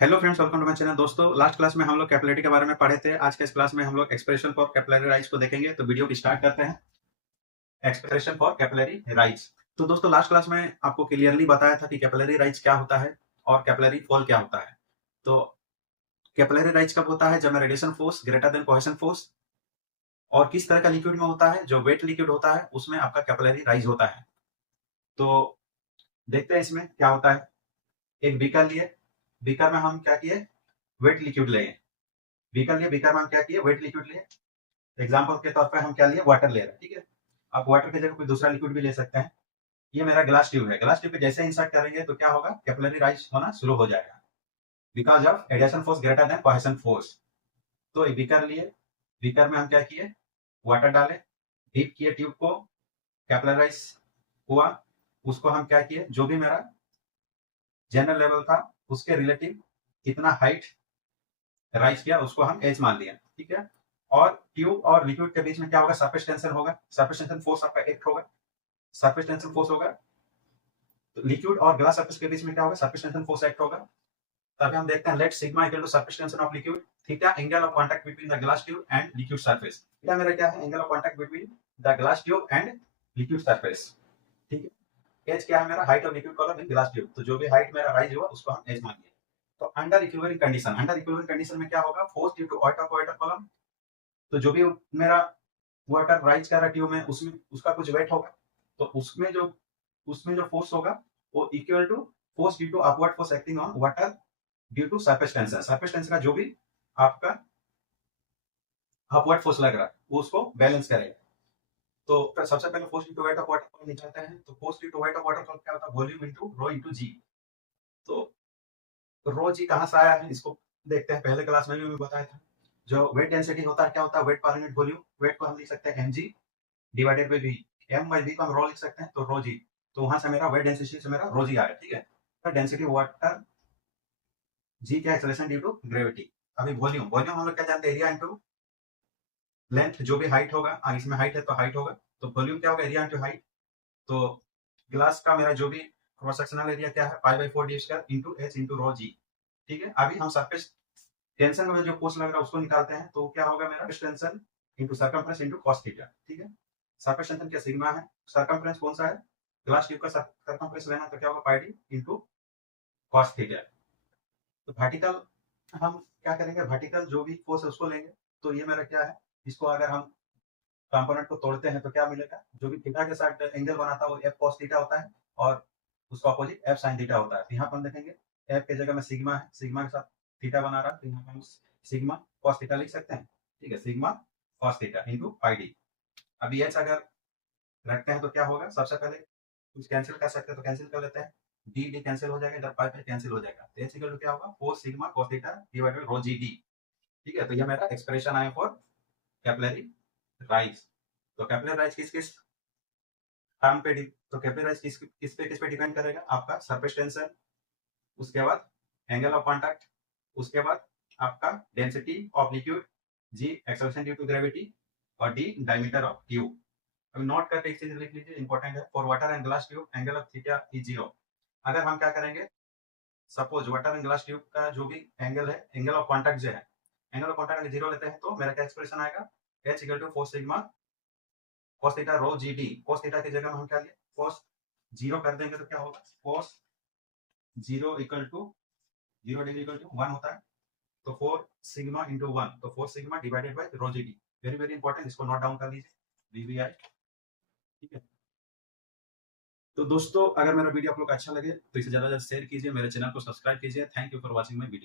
Hello friends, welcome to my channel. दोस्तों, last class में हम लोग कैपिलरी के बारे में पढ़े थे। आज के इस क्लास में हम लोग एक्सप्रेशन फॉर कैपिलरी राइज को देखेंगे। तो वीडियो की स्टार्ट करते हैं। Expression for capillary rise. तो दोस्तों, लास्ट क्लास में आपको क्लियरली बताया था कि कैपिलरी राइज क्या होता है और कैपिलरी फॉल क्या होता है। तो कैपिलरी राइज कब होता है? जब में radiation force greater than cohesion force. और किस तरह का लिक्विड में होता है? जो वेट लिक्विड होता है उसमें आपका कैपिलरी राइज होता है। तो देखते हैं इसमें क्या होता है। एक बीकर लिए, बीकर में हम क्या किए? वेट लिक्विड लिए। बीकर लिए, बीकर में हम क्या किए? वेट लिक्विड लिए। एग्जाम्पल के तौर पे हम क्या लिए? वाटर ले रहे हैं, ठीक है। आप वाटर की जगह कोई दूसरा लिक्विड भी ले सकते हैं। ये मेरा ग्लास ट्यूब है। ग्लास ट्यूब पे जैसे इंसर्ट करेंगे तो क्या होगा? कैपिलरी राइज होना शुरू हो जाएगा because of adhesion force greater than cohesion force. तो एक बीकर लिए, बीकर में हम क्या किए? वाटर डाले, डीप किए ट्यूब को, कैपिलराइज हुआ। उसको हम क्या किए? जो भी मेरा जनरल लेवल था उसके रिलेटिव कितना हाइट राइज किया उसको हम एच मान लिया, ठीक है। और ट्यूब और लिक्विड के बीच में क्या होगा? सरफेस टेंशन होगा। सरफेस टेंशन फोर्स आपका एक्ट होगा। सरफेस टेंशन फोर्स होगा तो लिक्विड और ग्लास सरफेस के बीच में क्या होगा? सरफेस टेंशन फोर्स एक्ट होगा। तभी हम देखते हैं let sigma equal to surface tension of liquid, theta angle of contact between the glass tube and liquid surface. Theta मेरा क्या है? Angle of contact between the glass tube and liquid surface, ठीक है। एच क्या है मेरा? Height of liquid column in glass tube. तो जो भी हाइट मेरा राइज हुआ उसको हम एच मानिए। तो under equilibrium condition, under equilibrium condition में क्या होगा? Force due to weight of water column. तो जो भी मेरा वाटर राइज कर रहा ट्यूब में उसमें उसका कुछ वेट होगा। तो उसमें जो फोर्स होगा वो equal to force due to upward force acting on water due to surface tension. Surface tension का जो भी आपका अपवर्ड फोर्स लग रहा है वो उसको बैलेंस करेगा। तो सबसे पहले force due to weight of water को निकालते हैं। तो force due to weight of water को क्या होता है? Volume into rho into g. तो रो जी कहां से आया है इसको देखते हैं। पहले क्लास में भी मैं बताया था। जो वेट डेंसिटी होता है क्या होता है? Wait per unit volume. Wait को हम लिख सकते हैं mg divided by v. M by v को हम रो लिख सकते हैं, तो रो जी। तो वहां से मेरा वेट डेंसिटी से मेरा रो जी आ रहा है, ठीक है। तो डेंसिटी वाटर जी क्या? Acceleration due to gravity. अभी वॉल्यूम, वॉल्यूम हम लोग क्या जानते हैं? Area into length. जो भी हाइट होगा, इसमें हाइट है तो हाइट होगा, तो वॉल्यूम क्या होगा? Area into height. तो ग्लास का मेरा जो भी क्रॉस सेक्शनल एरिया क्या है? Pi by 4 D square into H into rho G, ठीक है। अभी हम सरफेस टेंशन में जो फोर्स लग रहा है उसको निकालते हैं। तो क्या होगा मेरा? Tension into circumference into cos theta, ठीक है। सरफेस टेंशन क्या? सिग्मा है। सर्कमफ्रेंस कौन सा है? ग्लास ट्यूब का सर्कमफ्रेंस लेना तो क्या होगा? पाई डी इंटू कॉस थीटा। तो वर्टिकल हम क्या करेंगे? वर्टिकल जो भी फोर्स है उसको लेंगे। तो ये मेरा क्या है? इसको अगर हम कंपोनेंट को तोड़ते हैं तो क्या मिलेगा? जो भी थीटा के साथ एंगल बनाता है वो एफ कॉस थीटा होता है और उसका अपोजिट एफ साइन थीटा होता है। तो यहाँ पर हम देखेंगे एफ की जगह में सिग्मा है, सिग्मा के साथ थीटा बना रहा है, तो यहाँ पर हम सिग्मा कॉस थीटा लिख सकते हैं, ठीक है। Sigma cos theta into pi D. अभी एच अगर रखते हैं तो क्या होगा? सबसे पहले कुछ कैंसिल कर सकते हैं तो कैंसिल कर लेते हैं। डी डी कैंसिल हो जाएगा, इधर पाई पाई कैंसिल हो जाएगा। तो एच इक्वल टू क्या होगा? 4 सिग्मा कॉस थीटा डिवाइडेड रो जी डी, ठीक है। तो ये मेरा एक्सप्रेशन आया फॉर कैपिलरी राइज। तो कैपिलरी राइज किस किस टर्म पे तो कैपिलरी राइज किस पे डिपेंड करेगा? आपका सरफेस टेंशन, उसके बाद एंगल ऑफ कांटेक्ट, उसके बाद आपका density of liquid, g acceleration due to gravity, और डी डायमीटर ऑफ ट्यूब। अभी नोट करके एक चीज लिख लीजिए, इंपॉर्टेंट है। For water and glass tube angle of theta is zero. अगर हम क्या करेंगे? Suppose water and glass tube का जो भी एंगल है, एंगल ऑफ कांटेक्ट जो है, एंगल ऑफ कांटेक्ट अगर जीरो लेते हैं तो मेरा क्या एक्सप्रेशन आएगा? H equal to 4 sigma cos theta rho g d. cos theta की जगह में हम क्या लिए? cos जीरो कर देंगे तो क्या होगा? cos zero equal to 0 degree equal to 1 होता है। तो 4 सिग्मा इंटू 1, तो 4 sigma divided by rho g D. Very very important, इसको नोट डाउन कर लीजिए, वीवीआई, ठीक है। तो दोस्तों, अगर मेरा वीडियो आप लोग को अच्छा लगे तो इसे ज्यादा से ज्यादा शेयर कीजिए, मेरे चैनल को सब्सक्राइब कीजिए। Thank you for watching my video.